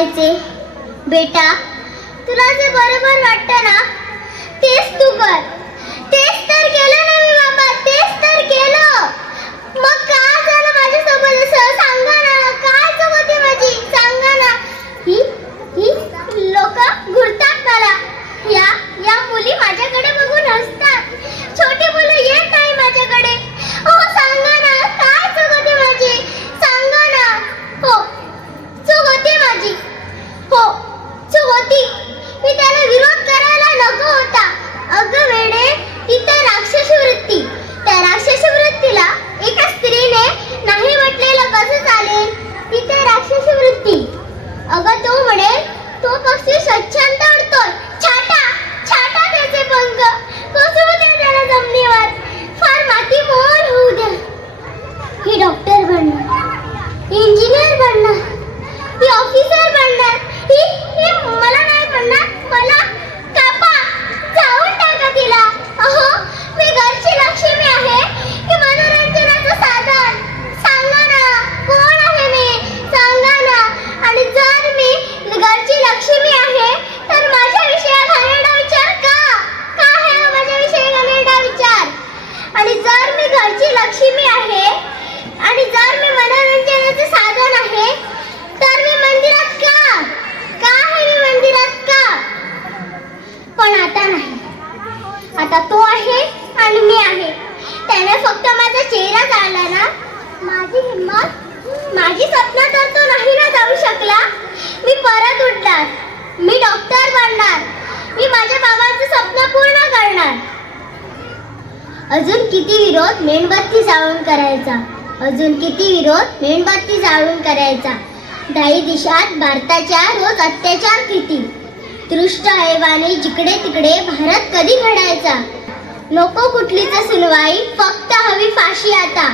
म्हणायचे, बेटा तुला जे बरोबर वाटतं ना तेच तू कर. तेच तर केलं ना मी बाबा, तेच तर केलं. मग काय झालं माझ्यासोबत असं? सांगा ना, काय चूक होती माझी? सांगा ना. ही लोक घुरतात मला. या मुली माझ्याकडे बघून हसतात. छोटी मुलं येत नाही माझ्याकडे. हो सांगा ना, काय चूक होती माझी? सांगा ना. हो चूक होती माझी. हो चूक होती. मी त्याला विरोध करायला नको होता. अगं वेडे, ती तर राक्षसी वृत्ती. त्या राक्षसी वृत्तीला एका स्त्रीने नाही म्हटलेलं कसं चालेल? ती तर राक्षसी वृत्ती. अगं तो म्हणे तो पक्षी स्वच्छंद उडतोय. छाटा छाटा त्याचे पंख, कोसळू दे त्याला जमिनीवर. फार माती मोल होऊ द्या. ही डॉक्टर बनणार, इंजिनियर बनणार, ही ऑफिसर बनणार, ही मला नाही बनणार. मला कापा, जाऊन टाका तिला. अहो मी घरची लक्ष्मी आहे की मनोरंजनाचं साधन? सांगा ना, कोण आहे मी? सांगा ना. आणि जर मी घरची लक्ष्मी आहे तर माझ्याविषयी घाणेरडा विचार का? का आहे माझ्याविषयी घाणेरडा विचार? आणि जर मी घरची लक्ष्मी आहे आणि जर मी मनोरंजनाचे साधन आहे तर मी मंदिरात का? का आहे मी मंदिरात का? पण आता नाही. आता तो आहे आणि मी आहे. त्याने फक्त माझा चेहरा जाळला ना, माझी हिंमत, माझी स्वप्न तर तो नाही ना जाऊ शकला. मी परत उठणार. मी डॉक्टर बनणार. मी माझ्या बाबांचं स्वप्न पूर्ण करणार. अजून किती विरोध मेणबत्ती जाळून करायचा? अजून किती विरोध मेणबत्ती जाळून करायचा? दाही दिशात भारताच्या रोज अत्याचार किती? दृष्ट हैवाने जिकडे तिकडे भारत कधी घडायचा? नको कुठलीच सुनवाई, फक्त हवी फाशी आता.